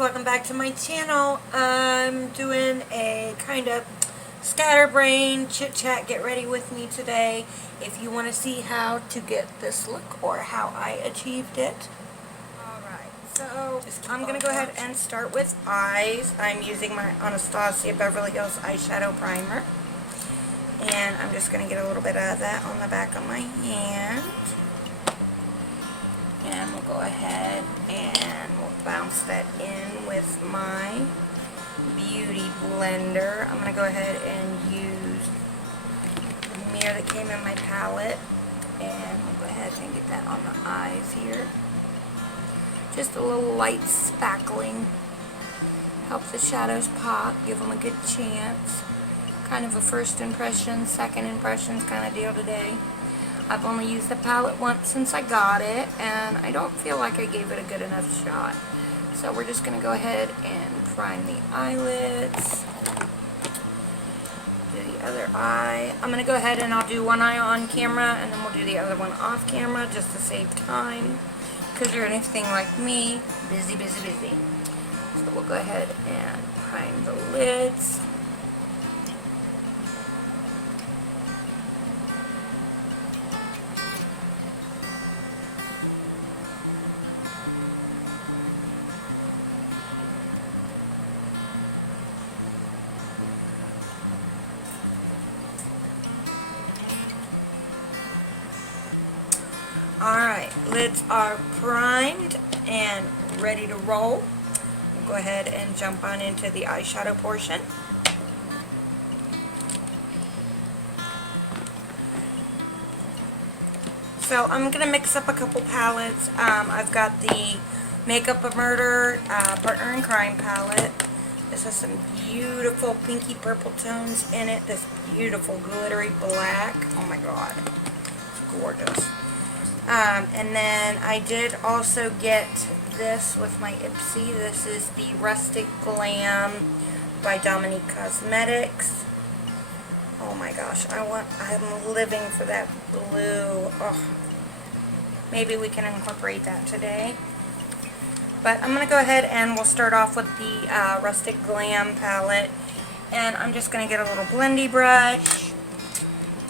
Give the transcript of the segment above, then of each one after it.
welcome back to my channel. I'm doing a kind of scatterbrain chit chat, get ready with me today if you want to see how to get this look or how I achieved it. Alright, so I'm going to go ahead and start with eyes. I'm using my Anastasia Beverly Hills eyeshadow primer, and I'm just going to get a little bit of that on the back of my hand. And we'll go ahead and we'll bounce that in with my beauty blender. I'm going to go ahead and use the mirror that came in my palette, and we'll go ahead and get that on the eyes here. Just a little light spackling. Helps the shadows pop, give them a good chance. Kind of a first impression, second impressions kind of deal today. I've only used the palette once since I got it, and I don't feel like I gave it a good enough shot. So we're just going to go ahead and prime the eyelids. Do the other eye. I'm going to go ahead and I'll do one eye on camera, and then we'll do the other one off camera just to save time. Because you're anything like me, busy. So we'll go ahead and prime the lids. Alright, lids are primed and ready to roll. We'll go ahead and jump on into the eyeshadow portion. So I'm going to mix up a couple palettes. I've got the Makeupamurder Partner in Crime palette. This has some beautiful pinky purple tones in it. This beautiful glittery black. Oh my god, it's gorgeous. And then I did also get this with my IPSY. This is the Rustic Glam by Dominic Cosmetics. Oh my gosh, I'm living for that blue. Oh, maybe we can incorporate that today. But I'm going to go ahead and we'll start off with the Rustic Glam palette. And I'm just going to get a little blendy brush.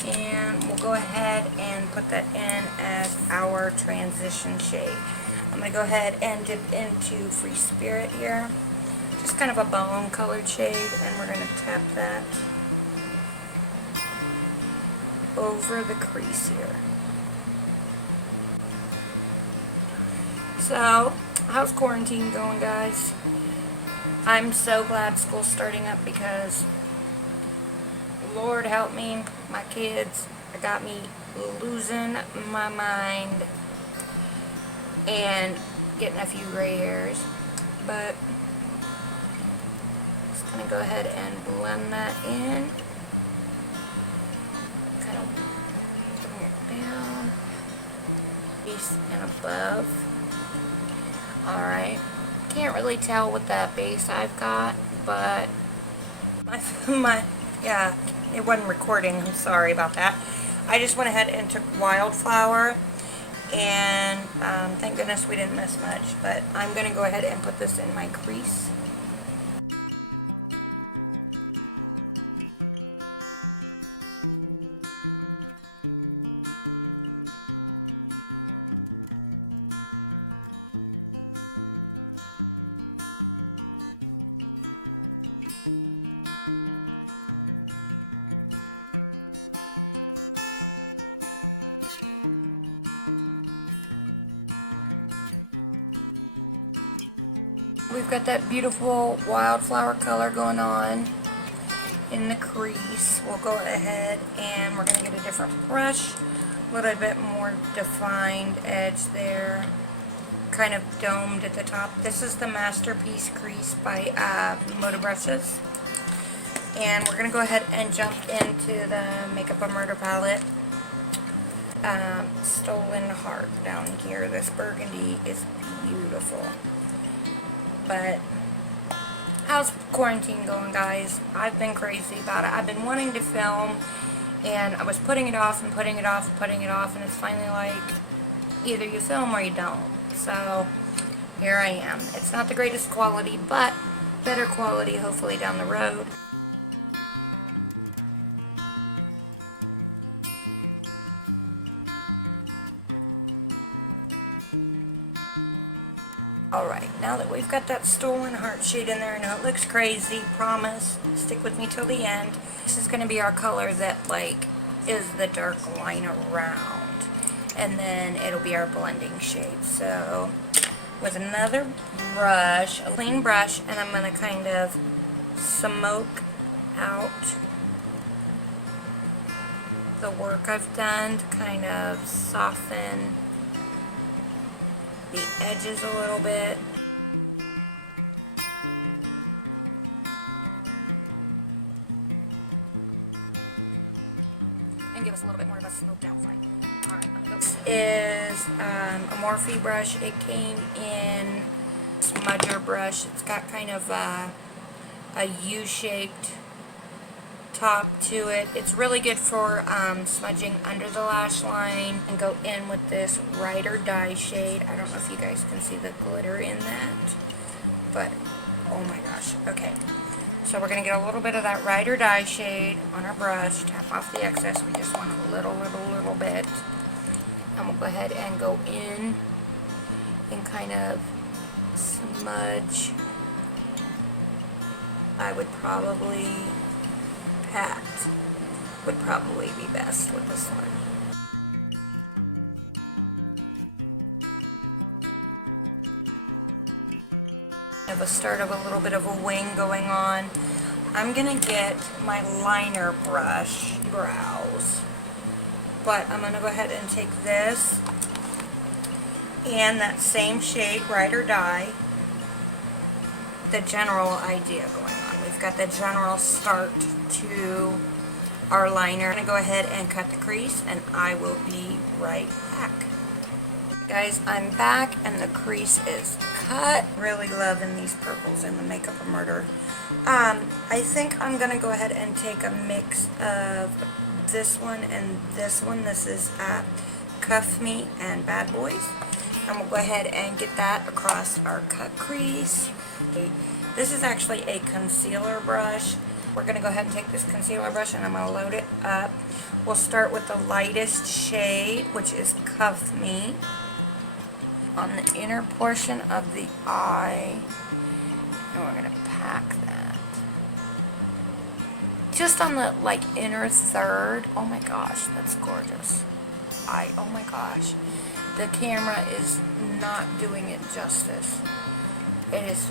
And we'll go ahead and put that in as our transition shade. I'm going to go ahead and dip into Free Spirit here. Just kind of a bone colored shade, and we're going to tap that over the crease here. So, how's quarantine going, guys? I'm so glad school's starting up because Lord help me, my kids got me losing my mind and getting a few gray hairs. But just going to go ahead and blend that in. Kind of bring it down, base and above. Alright, can't really tell with that base I've got, but yeah, it wasn't recording. I'm sorry about that. I just went ahead and took Wildflower, and thank goodness we didn't miss much. But I'm going to go ahead and put this in my crease. We've got that beautiful wildflower color going on in the crease. We'll go ahead and we're going to get a different brush, a little bit more defined edge there, kind of domed at the top. This is the Masterpiece Crease by Motor Brushes. And we're going to go ahead and jump into the Makeupamurder palette. Stolen Heart down here. This burgundy is beautiful. But how's quarantine going, guys? I've been crazy about it. I've been wanting to film, and I was putting it off and putting it off, and it's finally like either you film or you don't. So here I am. It's not the greatest quality, but better quality hopefully down the road. Alright, now that we've got that stolen heart shade in there, I know it looks crazy, promise, stick with me till the end. This is going to be our color that, like, is the dark line around. And then it'll be our blending shade. So, with another brush, a clean brush, and I'm going to kind of smoke out the work I've done to kind of soften the edges a little bit. And give us a little bit more of a smoked out vibe. Alright, this is a Morphe brush. It came in smudger brush. It's got kind of a U-shaped top to it. It's really good for smudging under the lash line, and go in with this Ride or Die shade. I don't know if you guys can see the glitter in that, but oh my gosh. Okay, so we're going to get a little bit of that Ride or Die shade on our brush, tap off the excess. We just want a little bit, and we'll go ahead and go in and kind of smudge. I would probably pat would probably be best with this one. Have a start of a little bit of a wing going on. I'm gonna get my liner brush, brows, but I'm gonna go ahead and take this and that same shade, Ride or Die. The general idea going on. We've got the general start to our liner. I'm going to go ahead and cut the crease, and I will be right back. Guys, I'm back and the crease is cut. Really loving these purples in the Makeup Murder. I think I'm going to go ahead and take a mix of this one and this one. This is Cuff Me and Bad Boys. And we'll go ahead and get that across our cut crease. This is actually a concealer brush. We're going to go ahead and take this concealer brush and I'm going to load it up. We'll start with the lightest shade, which is Cuff Me, on the inner portion of the eye. And we're going to pack that just on the inner third. Oh my gosh, that's gorgeous. Oh my gosh. The camera is not doing it justice. It is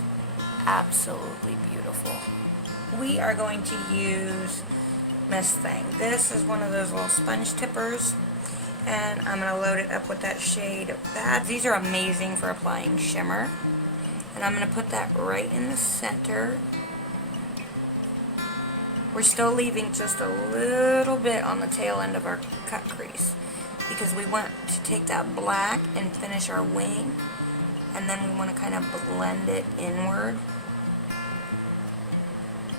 absolutely beautiful. We are going to use Miss Thing. This is one of those little sponge tippers, and I'm going to load it up with that shade Bad. These are amazing for applying shimmer, and I'm going to put that right in the center. We're still leaving just a little bit on the tail end of our cut crease because we want to take that black and finish our wing, and then we want to kind of blend it inward.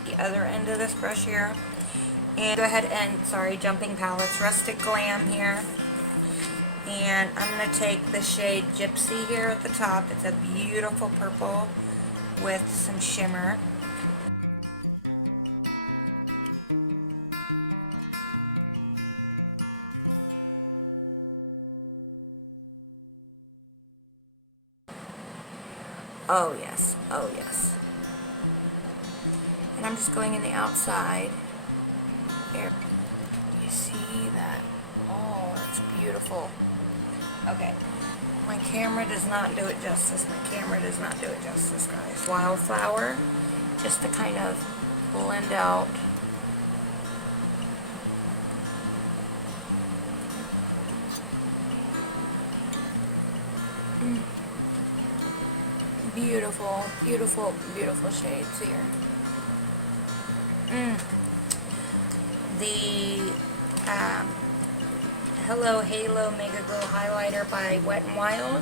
The other end of this brush here. And go ahead and, jumping palettes, Rustic Glam here. And I'm going to take the shade Gypsy here at the top. It's a beautiful purple with some shimmer. Oh yes, oh yes. And I'm just going in the outside here. You see that? Oh, that's beautiful. Okay. My camera does not do it justice. My camera does not do it justice, guys. Wildflower, just to kind of blend out. Beautiful, beautiful, beautiful shades here. The Hello Halo Mega Glow Highlighter by Wet n Wild.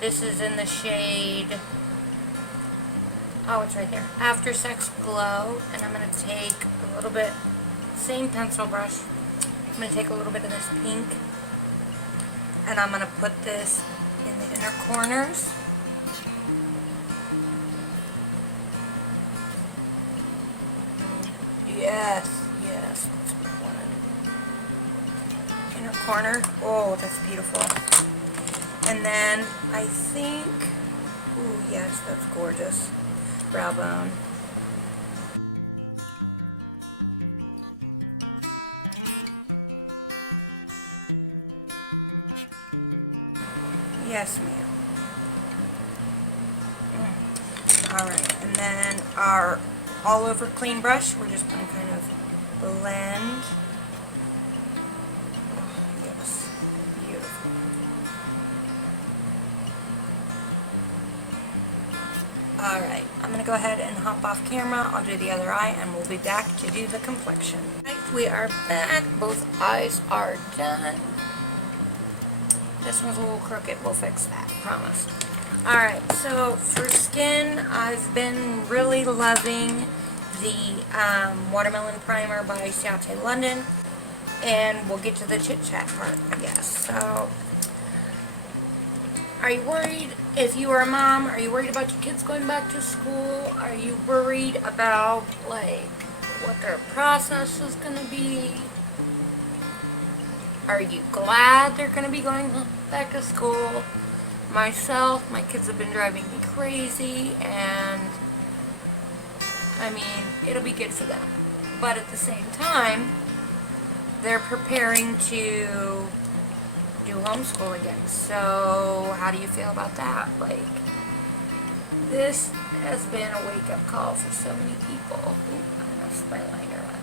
This is in the shade, oh, it's right there, After Sex Glow. And I'm going to take a little bit, same pencil brush, I'm going to take a little bit of this pink, and I'm going to put this in the inner corners. Yes, yes. Let's put one inner corner. Oh, that's beautiful. And then I think, ooh, yes, that's gorgeous. Brow bone. Yes, ma'am. Alright, and then our all over clean brush, we're just going to kind of blend. Oh, yes, beautiful. Alright, I'm going to go ahead and hop off camera. I'll do the other eye and we'll be back to do the complexion. Right, we are back. Both eyes are done. This one's a little crooked. We'll fix that, promise. Alright, so for skin, I've been really loving the Watermelon Primer by Ciate London. And we'll get to the chit-chat part, I guess. So, are you worried, if you are a mom, are you worried about your kids going back to school? Are you worried about, like, what their process is going to be? Are you glad they're going to be going back to school? Myself, my kids have been driving me crazy, and I mean, it'll be good for them. But at the same time, they're preparing to do homeschool again. So, how do you feel about that? Like, this has been a wake-up call for so many people. Ooh, I messed my liner up.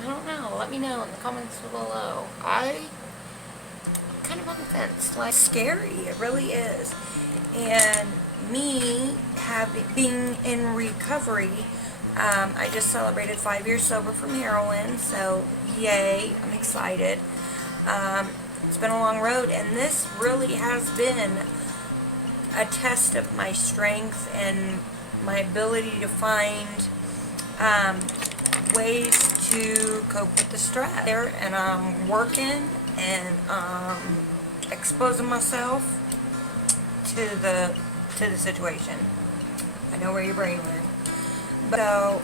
I don't know. Let me know in the comments below. Kind of on the fence. Like, scary, it really is. And me being in recovery, I just celebrated 5 years sober from heroin, so yay, I'm excited. It's been a long road, and this really has been a test of my strength and my ability to find ways to cope with the stress. And I'm working and exposing myself to the situation. I know where your brain went. So,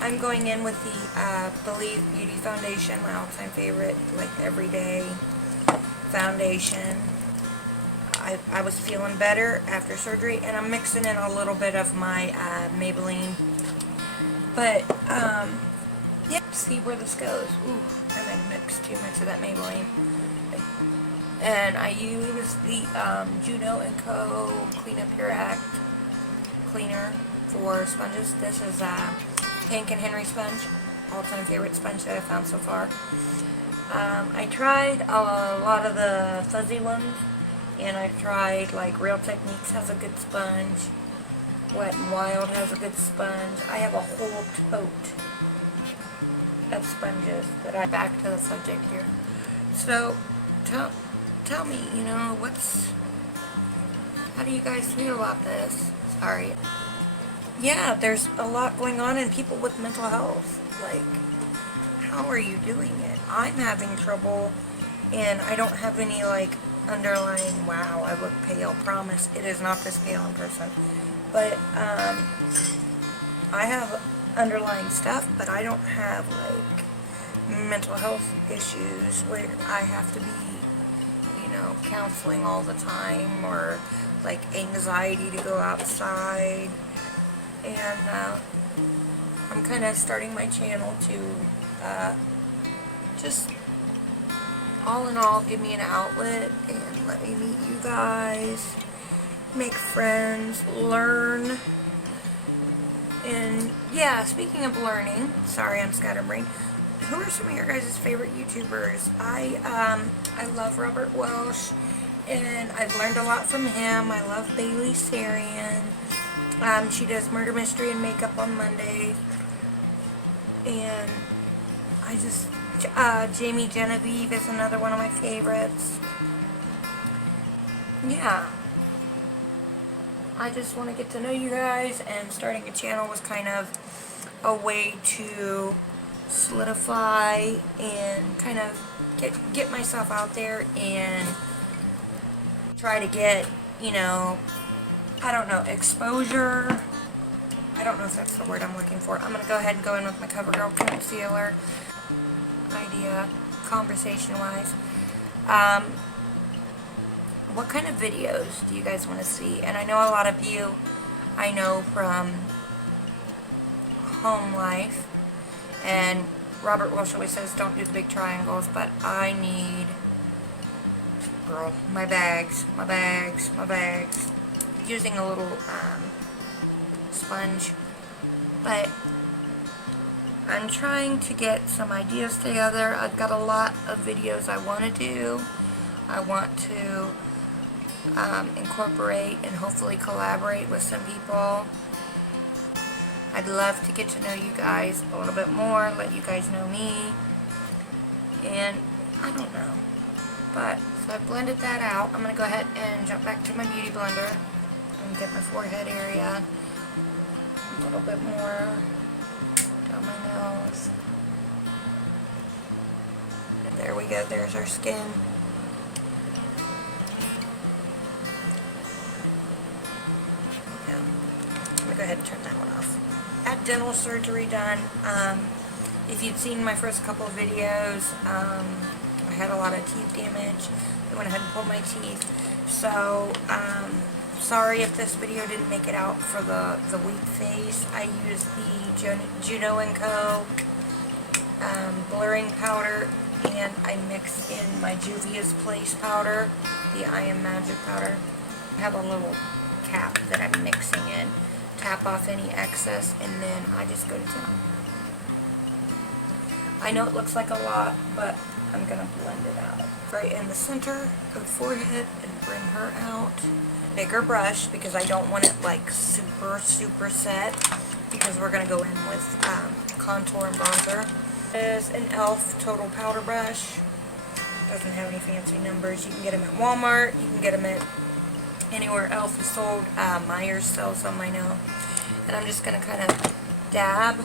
I'm going in with the Believe Beauty Foundation, my all-time favorite, like everyday foundation. I was feeling better after surgery, and I'm mixing in a little bit of my Maybelline. But, yeah, see where this goes. Ooh, I might mix too much of that Maybelline. And I use the Juno&co Clean Up Your Act cleaner for sponges. This is Hank and Henry sponge, all-time favorite sponge that I found so far. I tried a lot of the fuzzy ones, and I've tried, like, Real Techniques has a good sponge, Wet n Wild has a good sponge. I have a whole tote of sponges that I back to the subject here. So, tell me, you know, how do you guys feel about this? Sorry. Yeah, there's a lot going on in people with mental health. Like, how are you doing it? I'm having trouble, and I don't have any, like, underlying, wow, I look pale, promise. It is not this pale in person. But, I have underlying stuff, but I don't have, like, mental health issues where I have to be, you know, counseling all the time, or, like, anxiety to go outside. And, I'm kind of starting my channel to, just, all in all, give me an outlet and let me meet you guys, make friends, learn. And, yeah, speaking of learning, sorry, I'm scatterbrained. Who are some of your guys' favorite YouTubers? I love Robert Welsh, and I've learned a lot from him. I love Bailey Sarian. She does Murder, Mystery, and Makeup on Monday. And I just, Jamie Genevieve is another one of my favorites. Yeah. I just want to get to know you guys, and starting a channel was kind of a way to solidify and kind of get myself out there and try to get, you know, I don't know, exposure. I don't know if that's the word I'm looking for. I'm going to go ahead and go in with my CoverGirl concealer. Idea, conversation-wise. What kind of videos do you guys want to see? And I know a lot of you, I know from home life, and Robert Walsh always says don't do the big triangles, but I need, girl, my bags, using a little sponge, but I'm trying to get some ideas together. I've got a lot of videos I want to do. I want to incorporate and hopefully collaborate with some people. I'd love to get to know you guys a little bit more, let you guys know me, and I don't know. But, so I've blended that out. I'm going to go ahead and jump back to my beauty blender and get my forehead area a little bit more down my nose. And there we go, there's our skin. Yeah. I'm going to go ahead and turn that one off. Had dental surgery done. If you'd seen my first couple of videos, I had a lot of teeth damage. I went ahead and pulled my teeth. So, sorry if this video didn't make it out for the weak face. I used the Juno&co blurring powder, and I mixed in my Juvia's Place powder, the I Am Magic powder. I have a little cap that I'm mixing in. Tap off any excess, and then I just go to town. I know it looks like a lot, but I'm going to blend it out. Right in the center of the forehead and bring her out. Bigger brush, because I don't want it like super set, because we're going to go in with contour and bronzer. This is an e.l.f. Total Powder Brush. Doesn't have any fancy numbers. You can get them at Walmart. You can get them at anywhere e.l.f. is sold. Myers sells them, I know. And I'm just going to kind of dab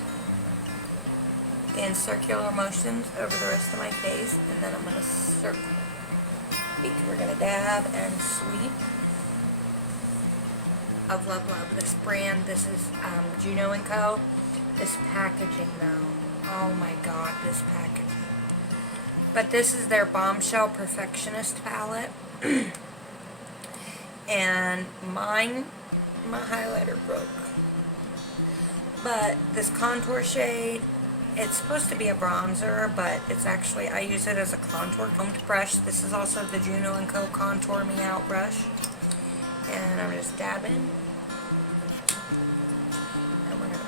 in circular motions over the rest of my face, and then I'm going to circle. We're going to dab and sweep. Love, love this brand. This is Juno&co. This packaging, though. Oh my god, this packaging. But this is their Bombshell Perfectionist palette. And my highlighter broke. But this contour shade, it's supposed to be a bronzer, but it's actually, I use it as a contour combed brush. This is also the Juno&co Contour Me Out brush. And I'm just dabbing. And we're gonna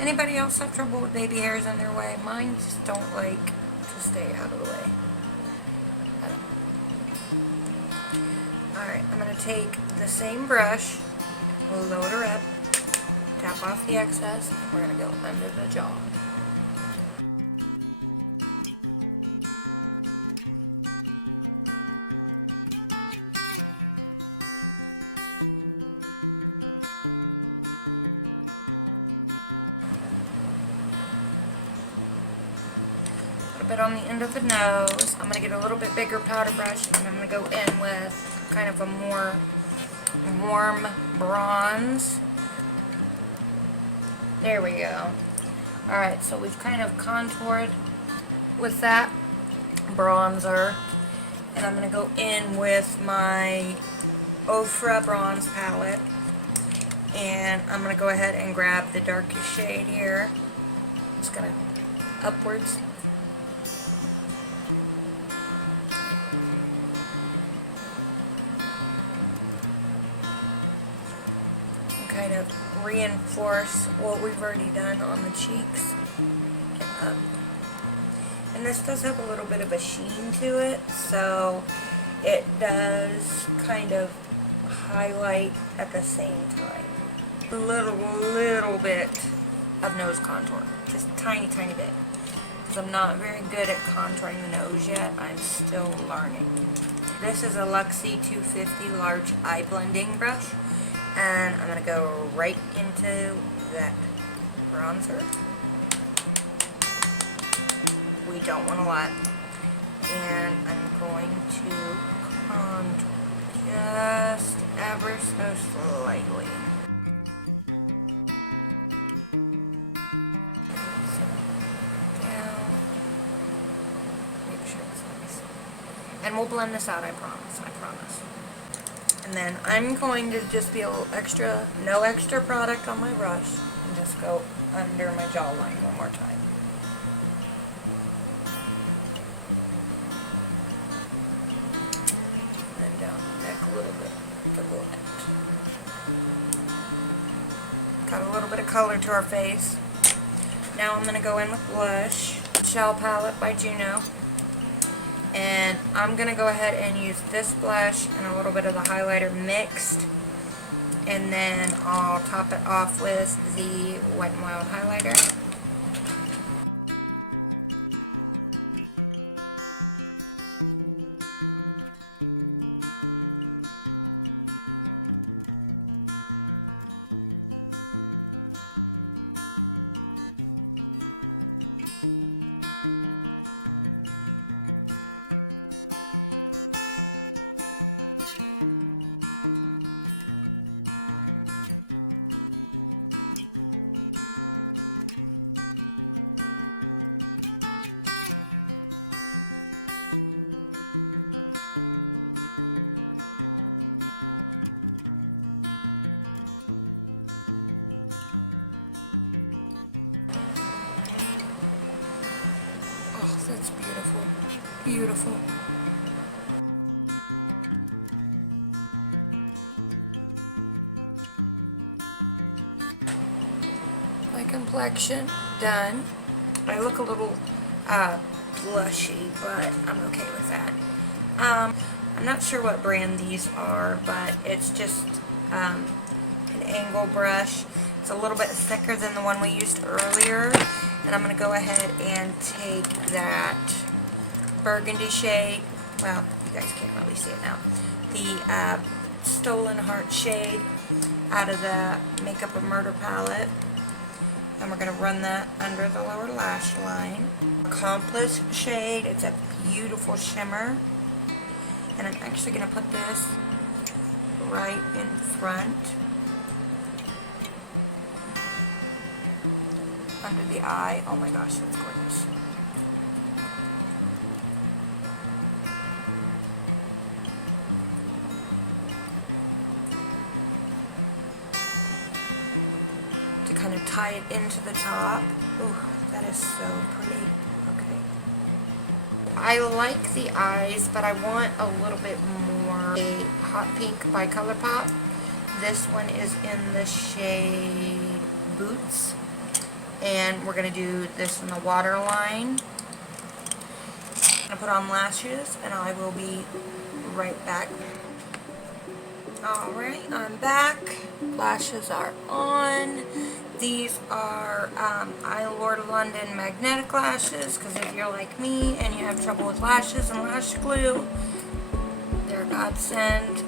Anybody else have trouble with baby hairs in their way? Mine just don't like to stay out of the way. Alright, I'm going to take the same brush, load her up, tap off the excess, and we're going to go under the jaw. Bit on the end of the nose. I'm going to get a little bit bigger powder brush, and I'm going to go in with kind of a more warm bronze. There we go. Alright, so we've kind of contoured with that bronzer, and I'm going to go in with my Ofra bronze palette, and I'm going to go ahead and grab the darkest shade here. Just going to upwards. Kind of reinforce what we've already done on the cheeks. Get up. And this does have a little bit of a sheen to it, so it does kind of highlight at the same time. A little bit of nose contour. Just tiny bit. because I'm not very good at contouring the nose yet. I'm still learning. This is a Luxie 250 large eye blending brush, and I'm going to go right into that bronzer. We don't want a lot. And I'm going to contour just ever so slightly. So, down. Make sure it's nice. And we'll blend this out, I promise, I promise. And then I'm going to just be a little extra, no extra product on my brush, and just go under my jawline one more time. And then down the neck a little bit, the bullet. Got a little bit of color to our face. Now I'm going to go in with blush. Shell palette by Juno. And I'm going to go ahead and use this blush and a little bit of the highlighter mixed. And then I'll top it off with the Wet n Wild highlighter. That's beautiful. Beautiful. My complexion done. I look a little blushy, but I'm okay with that. I'm not sure what brand these are, but it's just an angle brush. It's a little bit thicker than the one we used earlier. And I'm going to go ahead and take that burgundy shade, well, you guys can't really see it now, the Stolen Heart shade out of the Makeupamurder palette. And we're going to run that under the lower lash line. Accomplice shade, it's a beautiful shimmer. And I'm actually going to put this right in front. Under the eye. Oh my gosh, that's gorgeous. To kind of tie it into the top. Ooh, that is so pretty. Okay. I like the eyes, but I want a little bit more. A Hot Pink by ColourPop. This one is in the shade Boots. And we're going to do this in the waterline. I'm going to put on lashes, and I will be right back. Alright, I'm back. Lashes are on. These are Lord London magnetic lashes, because if you're like me and you have trouble with lashes and lash glue, they're a godsend.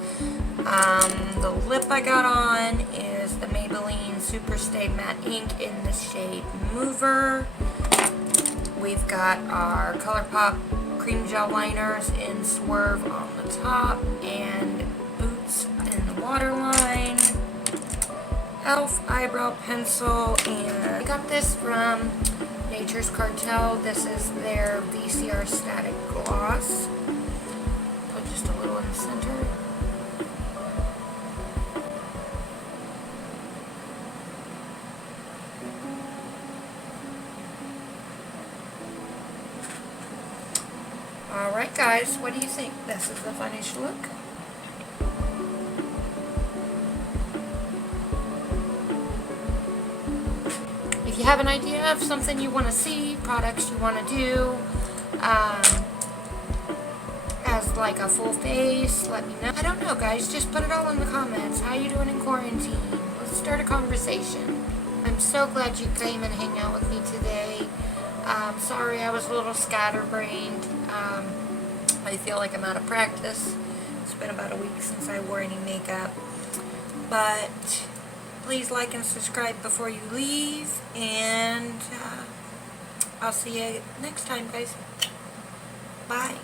The lip I got on is the Maybelline Super Stay Matte Ink in the shade Mover. We've got our ColourPop cream gel liners in Swerve on the top and Boots in the waterline. Elf eyebrow pencil, and I got this from Nature's Cartel. This is their VCR Static Gloss. Put just a little in the center. Alright guys, what do you think? This is the finished look. If you have an idea of something you want to see, products you want to do, as like a full face, let me know. I don't know guys, just put it all in the comments. How you doing in quarantine? Let's start a conversation. I'm so glad you came and hang out with me today. Sorry I was a little scatterbrained. I feel like I'm out of practice. It's been about a week since I wore any makeup. But please like and subscribe before you leave. And I'll see you next time, guys. Bye.